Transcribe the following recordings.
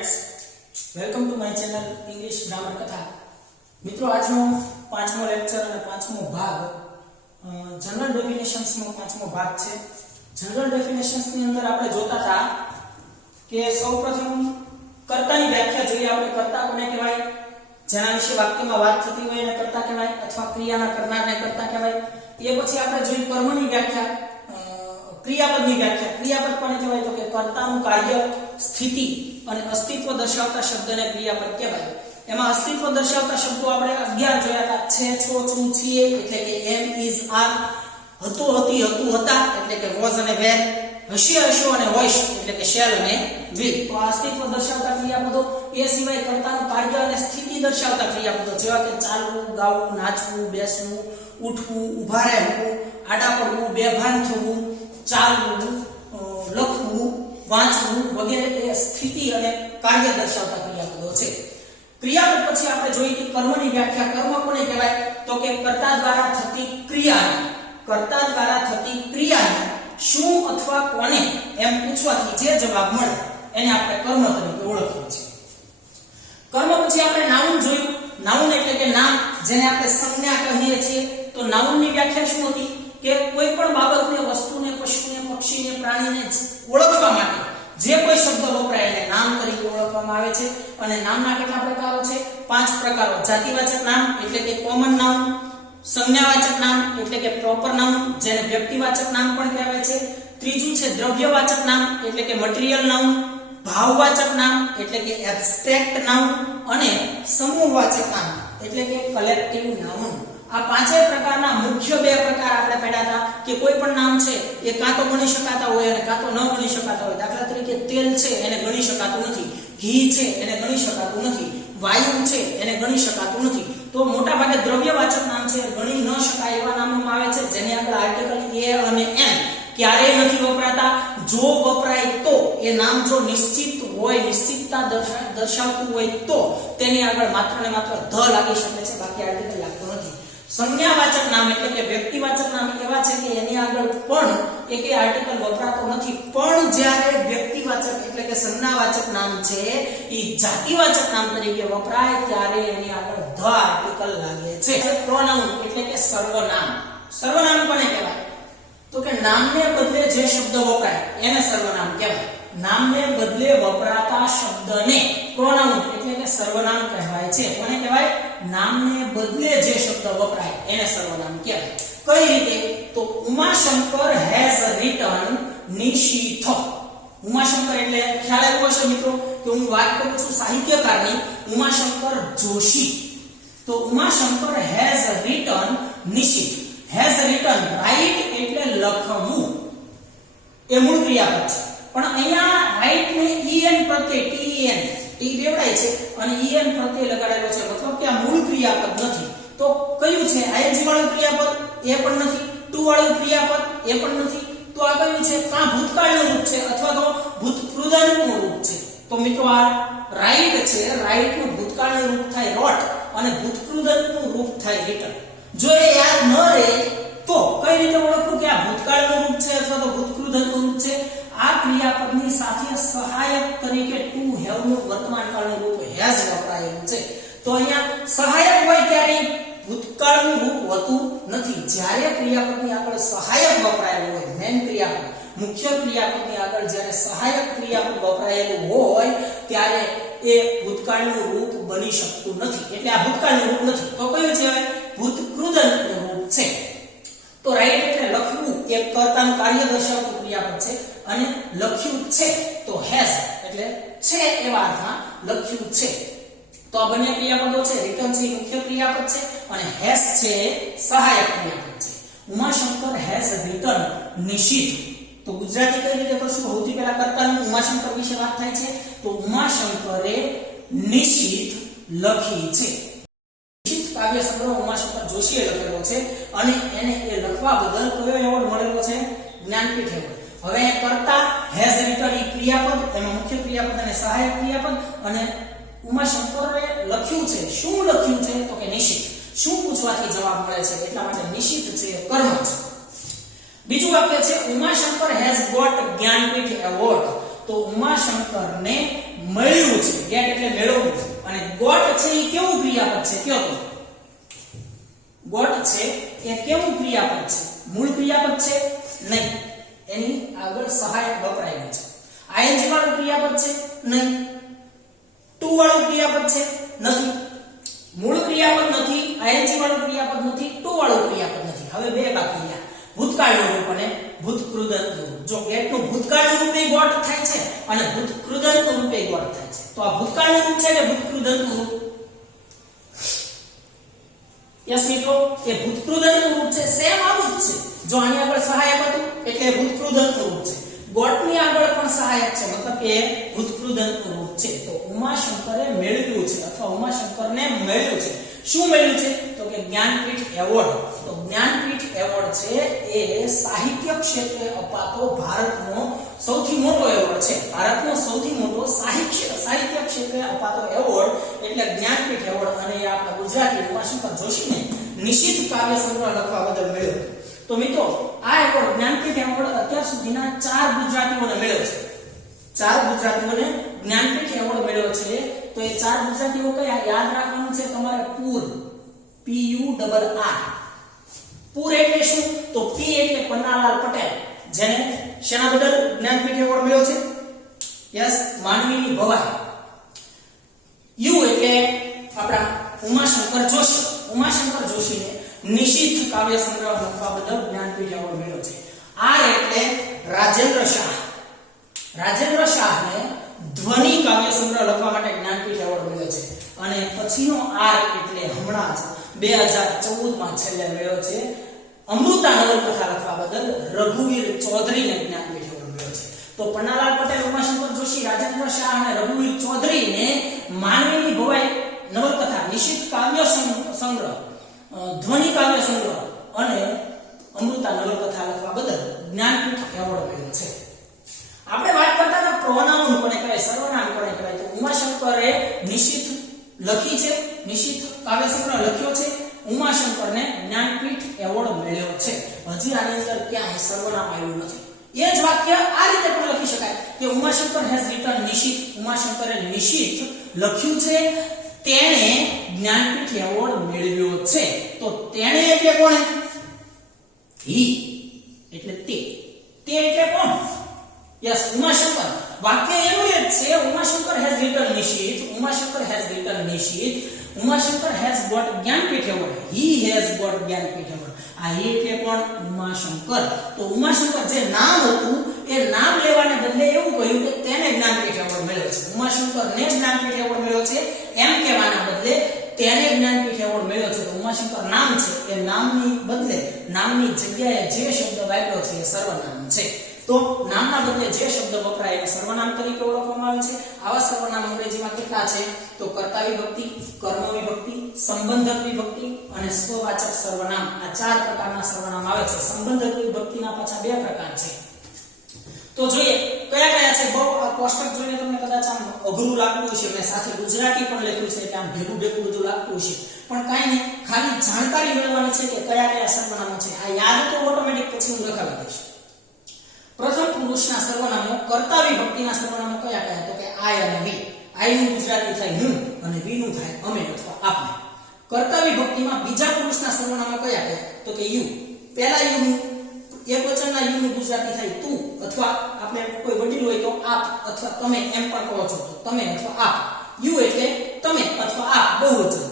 friends, welcome to my channel English Grammar Katha. મિત્રો આજનો પાંચમો લેક્ચર અને પાંચમો ભાગ જનરલ ડેફિનેશન્સ નો પાંચમો ભાગ છે. જનરલ ડેફિનેશન્સ ની અંદર આપણે જોતા હતા કે સૌપ્રથમ કર્તાની વ્યાખ્યા જોઈએ આપણે. કર્તા કોને કહેવાય? જેના વિશે વાક્યમાં વાત થતી હોય એને કર્તા કહેવાય અથવા ક્રિયાના કરનારને કર્તા કહેવાય. એ પછી આપણે જોઈ કર્મની વ્યાખ્યા, ક્રિયાપદની વ્યાખ્યા. ક્રિયાપદ કોને કહેવાય? તો કે કર્તાનું કાર્ય, સ્થિતિ અને અસ્તિત્વ દર્શાવતા શબ્દને ક્રિયાપદ કહેવાય. એમાં અસ્તિત્વ દર્શાવતા શબ્દો આપણે 11 જોયા હતા. છે, છો, છું, છીએ એટલે કે એમ, ઇઝ, આર, હતો, હતી, હતું, હતા એટલે કે વોઝ અને વેર, હશે, હશો અને હોઈશ એટલે કે શેલ અને વિલ. તો આ અસ્તિત્વ દર્શાવતા ક્રિયાપદો. એ સિવાય કર્તાનું કાર્ય અને સ્થિતિ દર્શાવતા ક્રિયાપદો જેવા કે ચાલવું, ગાવું, નાચવું, બેસવું, ઉઠવું, ઊભા રહેવું, આડા પડવું, બેભાન થવું, ચાલવું, લખવું, વાંચવું વગેરે એ સ્થિતિ અને કાર્ય દર્શાવતા ક્રિયાપદો છે. ક્રિયાપદ પછી આપણે જોઈએ કે કર્મની વ્યાખ્યા. કર્મ કોને કહેવાય? તો કે કર્તા દ્વારા થતી ક્રિયા. કર્તા દ્વારા થતી ક્રિયા શું અથવા કોને એમ પૂછવાથી જે જવાબ મળે એને આપણે કર્મ તરીકે ઓળખીએ છીએ. કર્મ પછી આપણે નાઉન જોયું. નાઉન એટલે કે નામ, જેને આપણે સંજ્ઞા કહીએ છીએ. તો નાઉનની વ્યાખ્યા શું હતી? કે કોઈ પણ બાબતને, વસ્તુને, પશુને, પક્ષીને, પ્રાણીને ઓળખવા માટે જે કોઈ શબ્દ વપરાય એને નામ તરીકે ઓળખવામાં આવે છે. અને નામના કેટલા પ્રકારો છે? 5 પ્રકારો. જાતિવાચક નામ એટલે કે કોમન નાઉન, સંજ્ઞાવાચક નામ એટલે કે પ્રોપર નાઉન જેને વ્યક્તિવાચક નામ પણ કહેવાય છે. ત્રીજું છે દ્રવ્યવાચક નામ એટલે કે મટીરીયલ નાઉન, ભાવવાચક નામ એટલે કે એબ્સ્ટ્રેક્ટ નાઉન અને સમૂહવાચક નામ એટલે કે કલેક્ટિવ નાઉન. આ પાંચેય પ્રકારના મુખ્ય 2 પ્રકાર આપણે પડ્યા હતા કે કોઈ પણ નામ છે એ કાં તો ગણી શકાતા હોય અને કાં તો ન ગણી શકાતા હોય. દાખલા તરીકે તેલ છે એને ગણી શકાતું નથી, ઘી છે એને ગણી શકાતું નથી, વાયુ છે એને ગણી શકાતું નથી. તો મોટા ભાગે દ્રવ્યવાચક નામ છે ગણી ન શકાય એવા નામોમાં આવે છે જેની આગળ આર્ટિકલ એ અને એમ ક્યારેય નથી વપરાતા. જો વપરાય તો એ નામ જો નિશ્ચિત હોય, નિશ્ચિતતા દર્શાવતું હોય તો તેની આગળ માત્ર ને માત્ર ધ લાગી શકે છે, બાકી આર્ટિકલ લાગતો નથી. સંજ્ઞાવાચક નામ એટલે કે વ્યક્તિવાચક નામ એવા છે કે એની આગળ પણ એકે આર્ટિકલ વપરાતો નથી. પણ જ્યારે વ્યક્તિવાચક એટલે કે સંજ્ઞાવાચક નામ છે એ જાતિવાચક નામ તરીકે વપરાય ત્યારે એની આગળ ધ આર્ટિકલ લાગે છે. પ્રોનાઉન એટલે કે સર્વનામ. સર્વનામ કોને કહેવાય? તો કે નામને બદલે જે શબ્દ વપરાય એને સર્વનામ કહેવાય. નામને બદલે વપરાતા શબ્દને પ્રોનાઉન એટલે કે સર્વનામ કહેવાય છે. કોને કહેવાય? નામને બદલે જે શબ્દ વપરાય એને સર્વનામ કહેવાય. કઈ રીતે? તો ઉમાશંકર હેઝ રિટન નિશીથ. ઉમાશંકર એટલે ખ્યાલ આવ્યો હશે મિત્રો કે હું વાત કરું છું સાહિત્યકારની ઉમાશંકર જોશી. તો Umashankar has written Nishith. Has written, write એટલે લખવું એ મૂળ ક્રિયાપદ છે. પણ અહીંયા રાઇટ ને en પ્રત્યય ten એ દેવડાય છે અને en પ્રત્યય લગાડેલો છે, મતલબ કે આ મૂળ ક્રિયાપદ નથી. તો કયું છે? ing વાળું ક્રિયાપદ એ પણ નથી, to વાળું ક્રિયાપદ એ પણ નથી. તો આ કયું છે? કાં ભૂતકાળનું રૂપ છે અથવા તો ભૂતકૃદંતનું રૂપ છે. તો મિત્રો આ રાઇટ છે, રાઇટ નું ભૂતકાળનું રૂપ થાય રોટ અને ભૂતકૃદંતનું રૂપ થાય રિટન. જો એ યાદ ન રહે તો કઈ રીતે ઓળખવું કે આ ભૂતકાળનું રૂપ છે અથવા તો ભૂતકૃદંતનું રૂપ છે? આ ક્રિયાપદની સાથે સહાયક તરીકે ટુ હેવ નું વર્તમાનકાળનું રૂપ હેઝ વપરાયેલું છે. તો અહીંયા સહાયક હોય ત્યારે ભૂતકાળનું રૂપ હોતું નથી. જ્યારે ક્રિયાપદની આગળ સહાયક વપરાયેલું હોય, મેન ક્રિયાપદ, મુખ્ય ક્રિયાપદની આગળ જ્યારે સહાયક ક્રિયાપદ વપરાયેલું હોય ત્યારે એ ભૂતકાળનું રૂપ બની શકતું નથી. એટલે આ ભૂતકાળનું રૂપ નથી. તો કયું છે? હવે ભૂતકૃદંતનું રૂપ છે. તો રાઈટ એટલે લખવું એ કર્તાનું કાર્ય દર્શાવતું ક્રિયાપદ છે અને લખ્યું છે તો હેઝ એટલે છે એવા અર્થમાં લખ્યું છે. તો આ બંને ક્રિયાપદો છે. રિટન છે મુખ્ય ક્રિયાપદ છે અને હેઝ છે સહાયક ક્રિયાપદ છે. Umashankar has written Nishith. તો ગુજરાતી કઈ રીતે કરશું? સૌથી પહેલા કર્તાનું ઉમાશંકર વિશે વાત થાય છે. તો ઉમાશંકરે નિશીથ લખી છે. કાવ્ય સંગ્રહ ઉમાશંકર જોશીએ લખેલો છે અને એને એ લખવા બદલ કયો એવોર્ડ મળેલો છે? જ્ઞાનપીઠ એવોર્ડ. હવે કર્તા હેઝ રિટન ઈ ક્રિયાપદ, એમાં મુખ્ય ક્રિયાપદ અને સહાયક ક્રિયાપદ, અને ઉમાશંકરે લખ્યું છે. શું લખ્યું છે? તો કે નિશીથ. શું પૂછવાથી જવાબ મળે છે એટલા માટે નિશીથ છે કર્મ છે. બીજું વાક્ય છે Umashankar has got Jnanpith award. તો તો ઉમાશંકરને મળ્યું છે. ગેટ એટલે મેળવવું. અને ગોટ છે એ કેવું ક્રિયાપદ છે? કયો તો ગોટ છે એ કેવું ક્રિયાપદ છે? મૂળ ક્રિયાપદ છે? નહીં, એની આગળ સહાયક વપરાયેલું છે. આઈએનજી વાળું ક્રિયાપદ છે? નહીં. ટુ વાળું ક્રિયાપદ છે? નથી. મૂળ ક્રિયાપદ નથી, આઈએનજી વાળું ક્રિયાપદ નથી, ટુ વાળું ક્રિયાપદ નથી. હવે બે બાકી રહ્યા, ભૂતકાળનું રૂપ અને ભૂતકૃદંતનું રૂપ. જો ગેટનું ભૂતકાળનું રૂપે ગોટ થાય છે અને ભૂતકૃદંતનું રૂપે ગોટ થાય છે, તો આ ભૂતકાળનું રૂપ છે કે ભૂતકૃદંતનું રૂપ? યસ મિત્રો, એ ભૂતકૃદંતનું રૂપ છે. સેમ આવું જ છે. જો આની આગળ સહાયક હતું એટલે ભૂતકૃદંતનું રૂપ છે. ગોટની આગળ પણ સહાયક છે, મતલબ કે ભૂતકૃદંતનું રૂપ છે. તો ઉમાશંકરે મેળવ્યું છે અથવા ઉમાશંકરને મળ્યું છે. શું મળ્યું છે? તો કે જ્ઞાનપીઠ એવોર્ડ. તો જ્ઞાનપીઠ એવોર્ડ છે એ સાહિત્ય ક્ષેત્રે અપાતો ભારતનો સૌથી મોટો એવોર્ડ છે. ભારતનો સૌથી મોટો સાહિત્ય ક્ષેત્રે અપાતો એવોર્ડ એટલે જ્ઞાનપીઠ એવોર્ડ. અને એ આપણા ગુજરાતી ઉમાશંકર જોશીને નિશિત કાવ્ય સંગ્રહ લખવા બદલ મળ્યો. તો મિત્રો, આ એવોર્ડ જ્ઞાનપીઠ એવોર્ડ અત્યાર સુધીના 4 ગુજરાતીઓને મળ્યો છે. 4 ગુજરાતીઓને જ્ઞાનપીઠ એવોર્ડ મળ્યો છે. તો એ 4 ગુજરાતીઓ કયા યાદ રાખવાનું છે તમારે? પૂર, PURR. પૂર એટલે શું? તો P એટલે પન્નાલાલ પટેલ, જેને શેના બદલ જ્ઞાનપીઠ એવોર્ડ મળ્યો છે? યસ, માનવીની ભવાઈ. U એટલે આપણા ઉમાશંકર જોશી. ઉમાશંકર જોશીને નિશિત કાવ્ય સંગ્રહ લખવા બદલ જ્ઞાનપીઠ એવોર્ડ મળ્યો છે. R એટલે રાજેન્દ્ર શાહ. રાજેન્દ્ર શાહને ધ્વનિ કાવ્ય સંગ્રહ લખવા માટે જ્ઞાનપીઠ એવોર્ડ મળ્યો છે. અને પછીનો R એટલે હમણાં જ 2014 માં છેલ્લે મળ્યો છે અમૃતા નવલકથા લખવા બદલ રઘુવીર ચૌધરીને જ્ઞાનપીઠ એવોર્ડ મળ્યો છે. તો પન્નાલાલ પટેલ, ઉમાશંકર જોશી, રાજેન્દ્ર શાહ અને રઘુવીર ચૌધરીને માનવીની ભવાઈ નવલકથા, નિશિત કાવ્ય સંગ્રહ, ધ્વનિ કાવ્ય સંગ્રહ અને અમૃતા નવલકથા લખવા બદલ જ્ઞાનપીઠ એવોર્ડ મળ્યો છે. આપણે વાત કરતા હતા પ્રોનાઉન કોને કહેવાય, સર્વનામ કોને કહેવાય. તો ઉમાશંકરે નિશિત લખી છે, નિશિત કાવ્ય સંગ્રહ લખ્યો છે. ઉમાશંકરને જ્ઞાનપીઠ એવોર્ડ મળ્યો છે. હજી આની અંદર ક્યાંય સર્વનામ આવ્યું નથી. એ જ વાક્ય આ રીતે પણ લખી શકાય કે ઉમાશંકર હેઝ રિટન નિશિત. ઉમાશંકરે નિશિત લખ્યું છે, તેણે જ્ઞાનપીઠ એવોર્ડ મેળવ્યો છે. તો તેણે એટલે કોણ? હી એટલે તે. તે એટલે કોણ? યસ, ઉમાશંકર. વાક્ય એવું જ છે, Umashankar has written Nishith. Umashankar has written Nishith. Umashankar has got Jnanpith award. He has got Jnanpith award. આ હી એટલે કોણ? ઉમાશંકર. તો ઉમાશંકર જે નામ હતું એ નામ લેવાને બદલે એવું કહ્યું કે તેને જ્ઞાનપીઠ એવોર્ડ મળ્યો છે. ઉમાશંકરને જ્ઞાનપીઠ એવોર્ડ મળ્યો છે એમ કહેવાના બદલે તેને જ્ઞાનપીઠ એવોર્ડ મળ્યો છે. તો ઉમાશંકર નામ છે, એ નામની બદલે નામની જગ્યાએ જે શબ્દ વાપર્યો છે એ સર્વનામ છે. તો નામના બદલે જે શબ્દ વપરાય એને સર્વનામ તરીકે ઓળખવામાં આવે છે. આવા સર્વનામ અંગ્રેજીમાં કેટલા છે? તો કર્તા વિભક્તિ, કર્મ વિભક્તિ, સંબંધક વિભક્તિ અને સ્વવાચક સર્વનામ. આ 4 પ્રકારના સર્વનામ આવે છે. સંબંધક વિભક્તિના પાછા 2 પ્રકાર છે. તો જોઈએ કયા કયા છે. બહુ આ કોષ્ટક જોઈને તમને કદાચ આમ અઘરું લાગતું હશે, મેં સાથે ગુજરાતી પણ લખ્યું છે એટલે આમ ભેગું ભેગું બધું લાગતું હશે, પણ કાંઈ નહીં, ખાલી જાણકારી મેળવવાની છે કે કયા કયા સર્વનામો છે. આ યાદ તો ઓટોમેટિક પછી હું લખાવી દઈશ. પ્રથમ પુરુષના સર્વનામો, કર્તા વિભક્તિના સર્વનામો કયા કયા? તો કે આઈ અને વી. આઈ નું ગુજરાતી થાય હું અને વી નું થાય અમે અથવા આપણે. કર્તા વિભક્તિમાં બીજા પુરુષના સર્વનામો કયા કયા? તો કે યુ. પહેલા યુ નું એકવચનના યુ નું ગુજરાતી થાય તું, અથવા આપણે કોઈ વડીલ હોય તો આપ અથવા તમે એમ પણ કહો છો, તો તમે અથવા આપ. યુ એટલે તમે અથવા આપ, બહુવચન.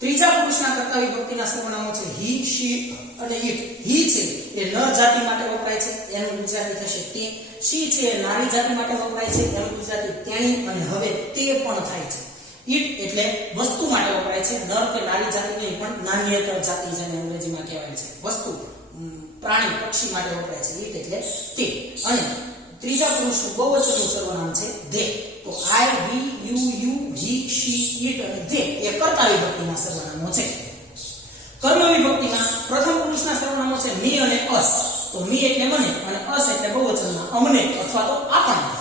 ત્રીજા પુરુષના કર્તા વિભક્તિના સર્વનામો છે હી, શી અને ઇટ. હી છે એ નર જાતિ માટે વપરાય છે, એનું ગુજરાતી થશે તે. શી છે એ નારી જાતિ માટે વપરાય છે, એનું ગુજરાતી તેણી. અને હવે તે પણ થાય છે. ઇટ એટલે વસ્તુ માટે વપરાય છે, નર કે નારી જાતિ નહીં, પણ નાન્યતર જાતિ જેને અંગ્રેજીમાં કહેવાય છે. વસ્તુ, પ્રાણી, પક્ષી માટે વપરાય છે. ઇટ એટલે તે. અને ત્રીજા પુરુષનું બહુવચનનું સર્વનામ છે ધે. તો આઈ, વી, યુ, હી, શી, ઇટ અને ધે એ કર્તા વિભક્તિના સર્વનામો છે. કર્મ વિભક્તિમાં પ્રથમ પુરુષના સર્વનામો છે મી અને અસ. તો મી એટલે મને અને અસ એટલે બહુવચનમાં અમને અથવા તો આપણને.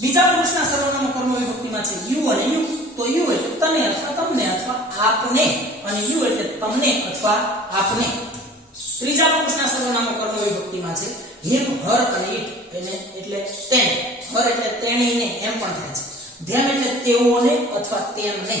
બીજા પુરુષના સર્વનામો કર્મ વિભક્તિમાં છે યુ અને યુ. તો યુ એટલે તને અથવા તમને અથવા આપને, અને યુ એટલે તમને અથવા આપને. ત્રીજા પુરુષના સર્વનામો કર્મ વિભક્તિમાં છે હિમ, હર અને ઇટ એટલે તેને. હર એટલે તેણીને એમ પણ થાય છે. ધેમ એટલે તેઓને અથવા તેમને.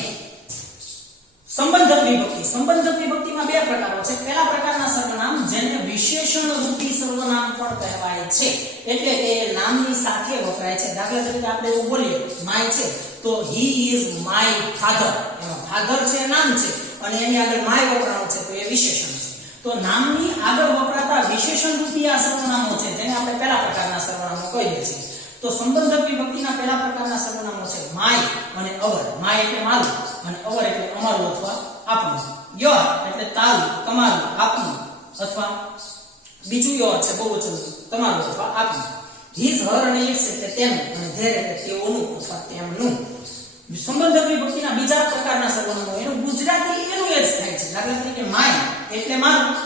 સંબંધક વિભક્તિ. સંબંધક વિભક્તિમાં બે પ્રકારો છે. પહેલા પ્રકારના સર્વનામ જેને વિશેષણ રૂપી સર્વનામ પણ કહેવાય છે, એટલે કે નામની સાથે વપરાય છે. દાખલા તરીકે આપણે એવું બોલીએ માય છે તો he is my father, એમાં father છે નામ છે અને એની આગળ માય વપરાણો છે તો એ વિશેષણ છે. તો નામની આગળ વપરાતા વિશેષણ રૂપી આ સર્વનામો છે જેને આપણે પહેલા પ્રકારના સર્વનામો કહીએ છીએ. તો સંબંધક વિભક્તિના પહેલા પ્રકારના સર્વનામો છે માય અને અવર. માય એટલે મારું અને અવર એટલે અમારું અથવા આપણું. યોર એટલે તારું, તમારું, આપણું અથવા બીજું યોર છે બહુવચન તમારું અથવા આપણું. હિઝ, હર અને ઇટ્સ એટલે તેનું અને ધેર એટલે તેઓનું અથવા તેમનું. સંબંધક વિભક્તિના બીજા પ્રકારના સર્વનામો એનું ગુજરાતી એનું એ જ થાય છે. દાખલા તરીકે માય એટલે મારું,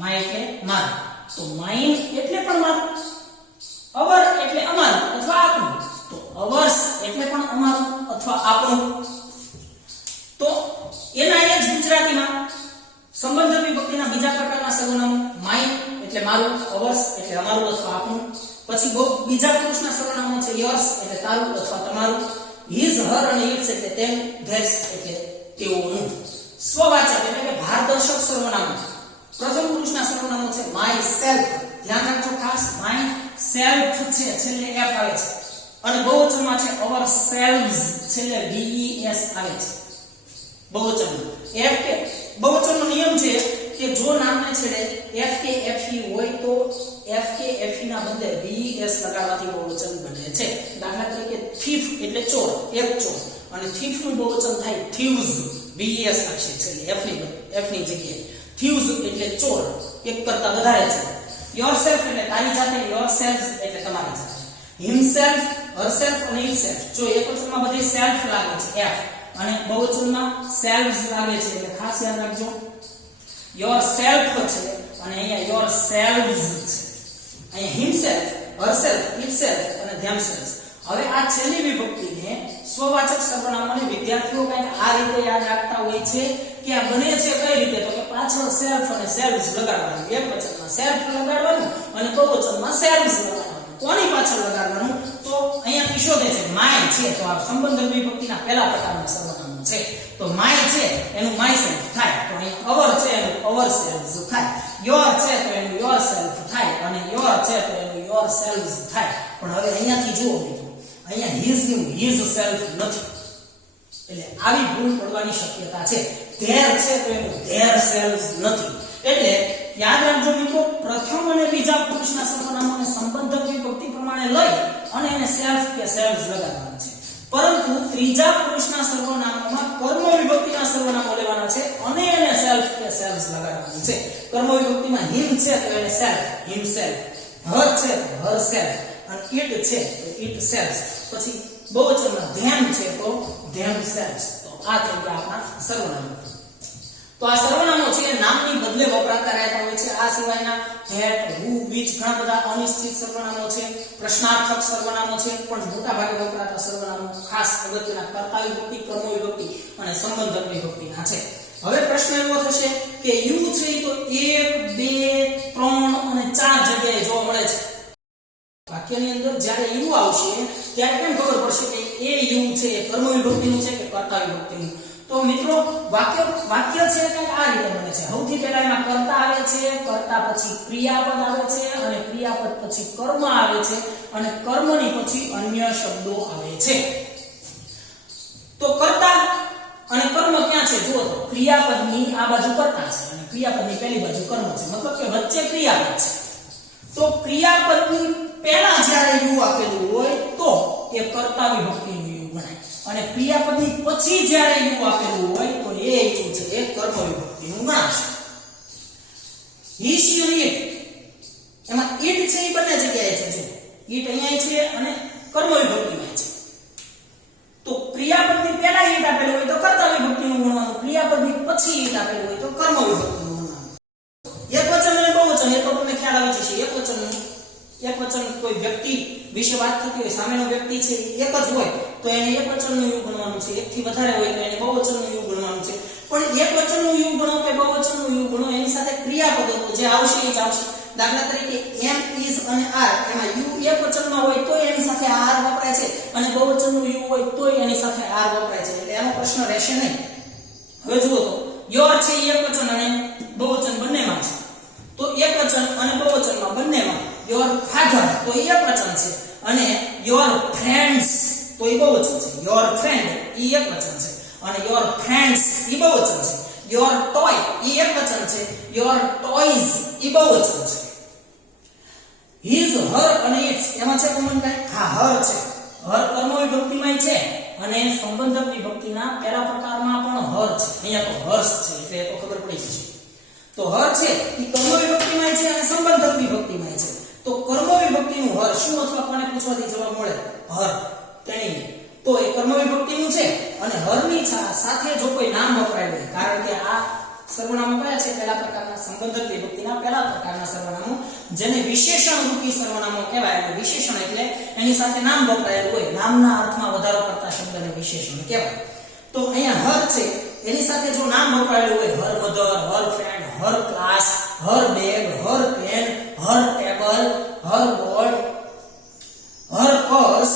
માય એટલે મારું, તો માઇન એટલે પણ મારું. અવર એટલે અમારું અથવા આપણું, તો અવર્સ એટલે પણ અમારું અથવા આપણું. તો એના એ જ ગુજરાતીમાં સંબંધક વિભક્તિના બીજા પ્રકારના સર્વનામો માઇન એટલે મારું, અવર્સ એટલે અમારું અથવા આપણું. પછી બીજા પુરુષના સર્વનામો છે યોર્સ એટલે તારું અથવા તમારું, હિઝ, હર અને ઇટ્સ એટલે તેમ, ધેર્સ એટલે તેઓનું. સ્વવાચક એટલે કે ભારદર્શક સર્વનામો. પ્રથમ પુરુષના સર્વનામો છે માય સેલ્ફ. ધ્યાન રાખજો ખાસ, માય સેલ્ફ છે છેલ્લે એફ આવે છે અને બહુવચનમાં છે અવર સેલ્વ્સ છેલ્લે ves આવે છે. બહુવચનમાં એફ કે બહુવચનનો નિયમ છે કે જો નામને છેડે એફ કે fe હોય તો એફ કે fe ના બદલે ves લગાડવાથી બહુવચન બને છે. દાખલા તરીકે thief એટલે ચોર, એક ચોર, અને thief નું બહુવચન થાય thieves, ves આવશે છેલ્લે f ની જગ્યાએ. thieves એટલે ચોર, એક કરતા વધારે ચોર. yourself એટલે તારી જાતે, yourselves એટલે તમારી જાતે. himself, herself અને itself. જો એકવચનમાં બધી સેલ્ફ લાગે છે f અને બહુવચનમાં selves લાગે છે એટલે ખાસ યાદ રાખજો. yourself છે અને અહીંયા yourselves છે. અહીંયા himself, herself, itself અને themselves. હવે આ છેલ્લી વિભક્તિને સ્વવાચક સર્વનામોને વિદ્યાર્થીઓ કંઈક આ રીતે યાદ રાખતા હોય છે કે આ બને છે કઈ રીતે, તો કે પાછળ સેલ્ફ અને સેલ્વ્સ લગાડવાનું. એકવચનમાં સેલ્ફ લગાડવાનું અને બહુવચનમાં સેલ્વ્સ લગાડવાનું. કોની પાછળ લગાડવાનું, તો અહીંયાથી શોધે છે માય છે તો આ સંબંધક વિભક્તિના પહેલા પ્રકારના સર્વનામો છે. તો માય છે એનું માય સેલ્ફ થાય, તો અહીં અવર છે એનું અવર સેલ્વ્સ થાય. યોર છે તો એનું યોર સેલ્ફ થાય અને યોર છે તો એનું યોર સેલ્વ્સ થાય. પણ હવે અહીંયાથી જુઓ મિત્રો, અહીંયા હિઝ નું હિઝ સેલ્ફ નથી એટલે આવી ભૂલ પડવાની શક્યતા છે. ધેર છે તો એનું ધેર સેલ્વ્સ નથી. એટલે યાદ રાખજો મિત્રો, પ્રથમ અને બીજા પુરુષના સર્વનામોને સંબંધક વિભક્તિ પ્રમાણે લઈ અને એને સેલ્ફ કે સેલ્વ્સ લગાડવાના છે. પરંતુ ત્રીજા પુરુષના સર્વનામોમાં કર્મ વિભક્તિના સર્વનામો લેવાના છે અને એને સેલ્ફ કે સેલ્વ્સ લગાડવાનું છે. કર્મ વિભક્તિમાં હિમ છે તો એને સેલ્ફ, હિમસેલ્ફ. હર છે તો હર સેલ્ફ અને ઇટ છે તો ઇટ સેલ્ફ. પછી બહુવચનમાં ધેમ છે તો ધેમ સેલ્ફ. તો આ થઈ ગયા આપણા સર્વનામો. તો આ સર્વનામો છે નામની બદલે વપરાતા રહેતા હોય છે. આ સિવાયના ધેટ, હુ, which ઘણા બધા અનિશ્ચિત સર્વનામો છે, પ્રશ્નાર્થક સર્વનામો છે, પણ મોટા ભાગે વપરાતા સર્વનામો ખાસ અગત્યના કર્તા વિભક્તિ, કર્મ વિભક્તિ અને સંબંધક વિભક્તિના છે. હવે પ્રશ્ન એવો થશે કે યુ છે તો 1, 2, 3 અને 4 જગ્યાએ જોવા મળે છે. વાક્યની અંદર જ્યારે યુ આવશે ત્યારે કેમ ખબર પડશે કે એ યુ છે એ કર્મ વિભક્તિનું છે કે કર્તા વિભક્તિનું? તો મિત્રો વાક્ય છે કે આ રીતે બને છે. સૌથી પહેલા એમાં કર્તા આવે છે, કર્તા પછી ક્રિયાપદ આવે છે અને ક્રિયાપદ પછી કર્મ આવે છે અને કર્મની પછી અન્ય શબ્દો આવે છે. તો કર્તા અને કર્મ ક્યાં છે જુઓ તો ક્રિયાપદની આ બાજુ કર્તા છે અને ક્રિયાપદની પહેલી બાજુ કર્મ છે, મતલબ કે વચ્ચે ક્રિયાપદ છે. તો ક્રિયાપદની પહેલા જ્યારે યુ આપેલું હોય તો એ કર્તા વિભક્તિનું યુ ગણાય અને ક્રિયાપદની પછી જ્યારે યુ આપેલું હોય તો એ યુ છે એ કર્મ વિભક્તિનું ગણાશે. હી, શી અને ઇટ, એમાં ઇટ છે એ બંને જગ્યાએ છે. જો ઇટ અહીંયા છે અને કર્મ વિભક્તિમાં છે. તો ક્રિયાપદની પહેલા ઇટ આપેલું હોય તો કર્તા વિભક્તિનું ગણવાનું, ક્રિયાપદની પછી ઇટ આપેલું હોય તો કર્મ વિભક્તિનું ગણવાનું. એકવચન અને બહુવચન એ તો તમને ખ્યાલ આવી જશે. એકવચન કોઈ વ્યક્તિ વિશે વાત થતી હોય, સામેનો વ્યક્તિ છે એક જ હોય તો એને એકવચનનું યુ ગણવાનું છે, એકથી વધારે હોય તો એને બહુવચનનું યુ ગણવાનું છે. પણ એકવચનનું યુ ગણો કે બહુવચનનું યુ ગણો એની સાથે ક્રિયાપદ જે આવશે એ જ આવશે. દાખલા તરીકે એમ ઇઝ અને આર એમાં યુ એકવચનમાં હોય તો એની સાથે આર વપરાય છે અને બહુવચનનું યુ હોય તો એની સાથે આર વપરાય છે એટલે એનો પ્રશ્ન રહેશે નહીં. હવે જુઓ તો યોર છે એકવચન અને બહુવચન બંનેમાં છે તો એકવચન અને બહુવચનમાં બંનેમાં યોર ફાધર તો એકવચન છે અને યોર ફ્રેન્ડ્સ તો એ બહુવચન છે. યોર ફ્રેન્ડ એ એકવચન છે અને યોર ફ્રેન્ડ્સ એ બહુવચન છે. યોર ટોય એ એકવચન છે. યોર ટોયઝ એ બહુવચન છે. હિઝ હર અને ઇટ્સ એમાં છે કોમન કઈ? હા હર છે. હર કર્મ વિભક્તિમાં છે અને સંબંધક વિભક્તિના પહેલા પ્રકારમાં પણ હર છે. અહીંયા તો હર્ષ છે એટલે તો ખબર પડી જશે. તો હર છે એ કર્મ વિભક્તિમાં છે અને સંબંધક વિભક્તિમાં છે. તો કર્મ વિભક્તિનું હર શું અથવા કોને પૂછવાથી જવાબ મળે? હર તેણીને. તો એ કર્મ વિભક્તિનું છે અને હરની સાથે જો કોઈ નામ વપરાય હોય કારણ કે આ સર્વનામો કયા છે? પહેલા પ્રકારના સંબંધક વિભક્તિના પહેલા પ્રકારના સર્વનામો જેને વિશેષણ રૂપી સર્વનામો કહેવાય. એટલે વિશેષણ એટલે એની સાથે નામ વપરાયેલું હોય. નામના અર્થમાં વધારો કરતા શબ્દને વિશેષણ કહેવાય. તો અહીંયા હર છે એની સાથે જો નામ વપરાયેલું હોય હર મધર, હર ફ્રેન્ડ, હર ક્લાસ, હર બેગ, હર પેન, હર ટેબલ, હર બોર્ડ, હર પર્સ,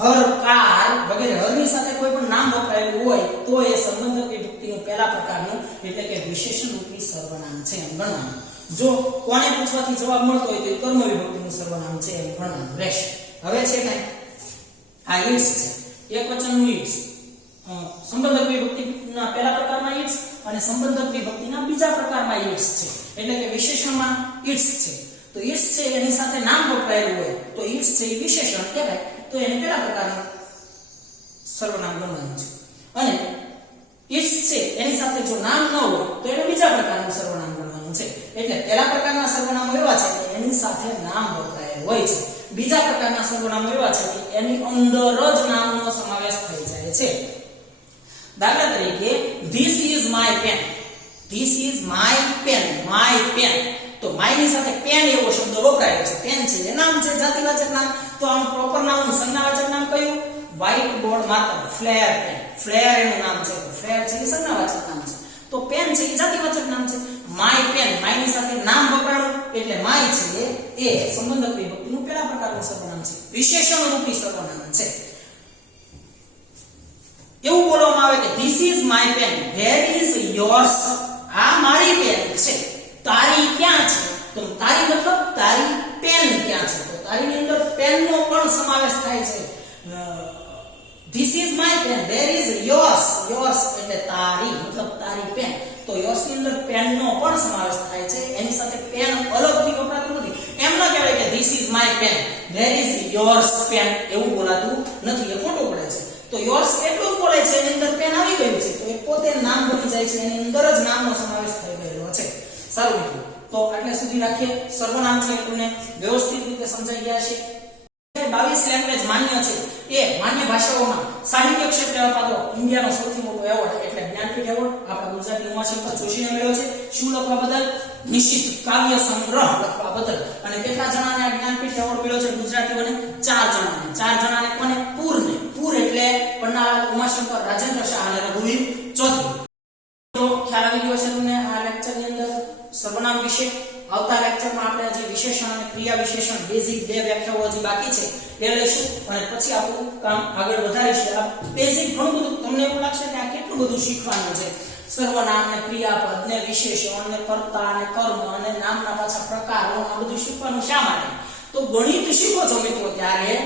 હર કાર વગેરે હરની સાથે કોઈ પણ નામ વપરાયેલું હોય તો એ સંબંધક વિભક્તિનું પહેલા પ્રકારનું એટલે કે વિશેષણ રૂપી સર્વનામ છે એમ ગણવાનું. જો કોને પૂછવાથી જવાબ મળતો હોય તો એ કર્મ વિભક્તિનું સર્વનામ છે એમ ગણવાનું રહેશે. હવે છે કે આ ઇટ્સ છે એકવચનનું ઇટ્સ સંબંધક વિભક્તિના પહેલા પ્રકારમાં ઇટ્સ અને સંબંધક વિભક્તિના બીજા પ્રકારમાં ઇટ્સ છે એટલે કે વિશેષણમાં ઇટ્સ છે. તો ઇટ્સ છે એની સાથે નામ વપરાયેલું હોય તો ઇટ્સ છે એ વિશેષણ કહેવાય. તો એને પહેલા પ્રકારનું સર્વનામ ગણવાનું છે અને ઇટ્સ છે એની સાથે જો નામ ન હોય તો એને બીજા પ્રકારનું સર્વનામ ગણવાનું છે. એટલે પહેલા પ્રકારના સર્વનામો એવા છે કે એની સાથે નામ વપરાયેલ હોય છે. બીજા પ્રકારના સર્વનામો એવા છે કે એની અંદર જ નામનો સમાવેશ થઈ જાય છે. દાખલા તરીકે this is my pen. This is my pen. My pen તો માય ની સાથે પેન એવો શબ્દ વપરાયો છે. પેન છે એ નામ છે જાતિવાચક નામ. તો આનું પ્રોપર નામ સંજ્ઞાવાચક નામ કયું? White board marker Flair pen. Flair એનું નામ છે. ફ્લેર છે એ સંજ્ઞાવાચક નામ છે. તો પેન છે એ જાતિવાચક નામ છે. માય પેન માય ની સાથે નામ વપરાયું એટલે માય છે એ સંબંધક વિભક્તિનું પહેલા પ્રકારનું સર્વનામ છે. વિશેષણ રૂપી સર્વનામ છે. એવું બોલવામાં આવે કે this is my pen. Where is yours? આ મારી પેન છે. તારી ક્યાં છે? તો તારી મતલબ તારી પેન ક્યાં છે? તો તારી ની અંદર પેન નો પણ સમાવેશ થાય છે. This is my pen. Where is yours? Yours એટલે તારી મતલબ તારી પેન. તો યોર્સ ની અંદર પેન નો પણ સમાવેશ થાય છે. એની સાથે પેન અલગથી વપરાતું નથી. એમ ન કહેવાય કે this is my pen. Where is yours pen એવું બોલાતું નથી. એ ખોટું પડે છે. તો યોર્સ એટલું જ બોલે છે એની અંદર પેન આવી ગયું છે તો એ પોતે નામ બની જાય છે. એની અંદર જ નામનો સમાવેશ થઈ ગયેલો છે. સારું મિત્રો તો આટલે સુધી રાખીએ. સર્વનામ છે તમને વ્યવસ્થિત રીતે સમજાઈ ગયા છે. 22 લેંગ્વેજ માન્ય છે એ માન્ય ભાષાઓમાં સાહિત્ય ક્ષેત્રે અપાતો ઇન્ડિયાનો સૌથી મોટો એવોર્ડ એટલે જ્ઞાનપીઠ એવોર્ડ આપણા ગુજરાતી ઉમાશંકર જોશીને મળ્યો છે. શું લખવા બદલ? નિશ્ચિત કાવ્ય સંગ્રહ લખવા બદલ. અને કેટલા જણાને આ જ્ઞાનપીઠ એવોર્ડ મળ્યો છે? ગુજરાતીઓને 4 જણાને. 4 જણાને કોને? પૂરને. પૂર એટલે પન્નાલાલ ઉમાશંકર, રાજેન્દ્ર શાહ અને રઘુવીર ચૌધરી. તો ખ્યાલ આવી ગયો છે તમને આ લેક્ચરની અંદર સર્વનામ વિશે. આવતા લેક્ચરમાં આપણે જે વિશેષણ અને ક્રિયા વિશેષણ બેઝિક બે વ્યાખ્યાઓ હજી બાકી છે એ લઈશું અને પછી આપણું કામ આગળ વધારીશું. આ બેઝિક ઘણું બધું તમને એવું લાગશે કે આ કેટલું બધું શીખવાનું છે. સર્વનામ ને ક્રિયાપદ ને વિશેષણ ને કર્તા ને કર્મ અને નામના પાછા પ્રકારો આ બધું શીખવાનું શા માટે? તો ગણિત શીખો છો મિત્રો ત્યારે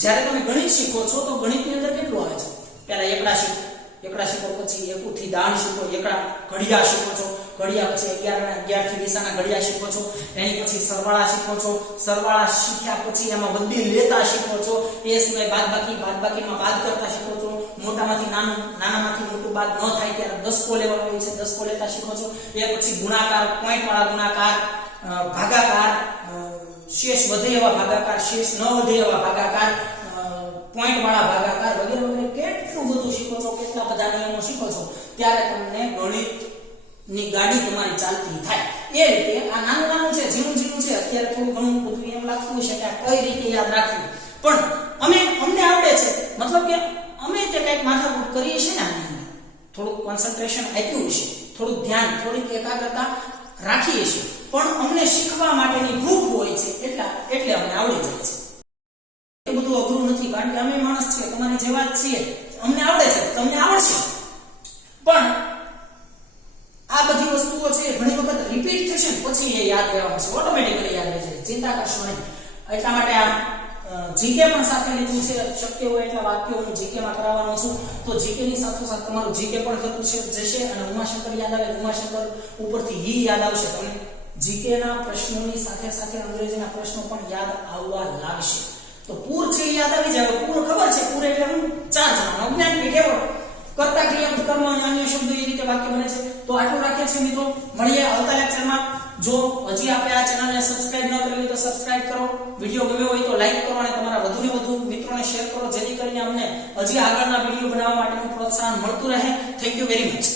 જ્યારે તમે ગણિત શીખો છો તો ગણિતની અંદર કેટલું આવે છે? પહેલા એકડા શીખો. એકડા શીખો પછી એકુથી દાણ શીખો. એકડા ઘડિયા શીખો છો. ઘડિયા પછી 11 થી દિશાના ઘડિયા શીખો છો. એની પછી સરવાળા શીખો છો. સરવાળા શીખ્યા પછી એમાં બદલી લેતા શીખો છો. એ સિવાય બાદબાકીમાં બાદ કરતા શીખો છો. મોટામાંથી નાનું, નાનામાંથી મોટું બાદ ન થાય ત્યારે દસકો લેવાનો હોય છે. દસકો લેતા શીખો છો. એ પછી ગુણાકાર, પોઈન્ટ વાળા ગુણાકાર, ભાગાકાર, શેષ વધે એવા ભાગાકાર, શેષ ન વધે એવા ભાગાકાર, પોઈન્ટ વાળા ભાગાકાર વગેરે વગેરે કેટલું બધું શીખો છો. કેટલા બધા નિયમો શીખો છો ત્યારે તમને ગણિત ની ગાડી તમારી ચાલતી થાય. એ રીતે આ નાનું નાનું છે, ઝીણું છે. અત્યારે થોડું ઘણું બધું એમ લાગતું છે કે આ કઈ રીતે યાદ રાખવું, પણ અમને આવડે છે. મતલબ કે અમે તે કંઈક માથાકૂટ કરીએ છીએ ને આની અંદર થોડુંક કોન્સન્ટ્રેશન આપ્યું છે, થોડુંક ધ્યાન, થોડીક એકાગ્રતા રાખીએ છીએ, પણ અમને શીખવા માટેની ભૂખ હોય છે એટલે અમને આવડી જાય છે. એ બધું અઘરું નથી, કારણ કે અમે માણસ છીએ, તમારી જેવા જ છીએ. અમને આવડે છે, તમને આવડશે. પણ આ બધી વસ્તુઓ છે ઘણી વખત રિપીટ થશે ને પછી એ યાદ રહેવાનું છે, ઓટોમેટિકલી યાદ રહે છે. ચિંતા કરશો નહીં. એટલા માટે આ જીકે પણ સાથે લીધું છે. શક્ય હોય એટલા વાક્યો હું જીકે માં કરાવવાનો છું. તો જીકે ની સાથોસાથ તમારું જીકે પણ થતું જશે અને ઉમાશંકર યાદ આવે, ઉમાશંકર ઉપરથી હી યાદ આવશે. તમને જીકે ના પ્રશ્નોની સાથે સાથે અંગ્રેજીના પ્રશ્નો પણ યાદ આવવા લાગશે. તો પૂર છે યાદ આવી જાય. પૂર ખબર છે, પૂર એટલે હું 4 જણાનો અજ્ઞાન પીઠ એવો કરતા ક્રિયા કર્મ અને અન્ય શબ્દો એ રીતે વાક્ય બને છે. તો આટલું રાખીએ છીએ મિત્રો. મળીએ આવતા લેક્ચરમાં. જો હજી આપણે આ ચેનલને સબસ્ક્રાઇબ ન કરી હોય તો સબસ્ક્રાઇબ કરો. વિડિયો ગમ્યો હોય તો લાઈક કરો અને તમારા વધુને વધુ મિત્રોને શેર કરો, જેથી કરીને અમને હજી આગળના વિડિયો બનાવવા માટેનું પ્રોત્સાહન મળતું રહે. Thank you very much.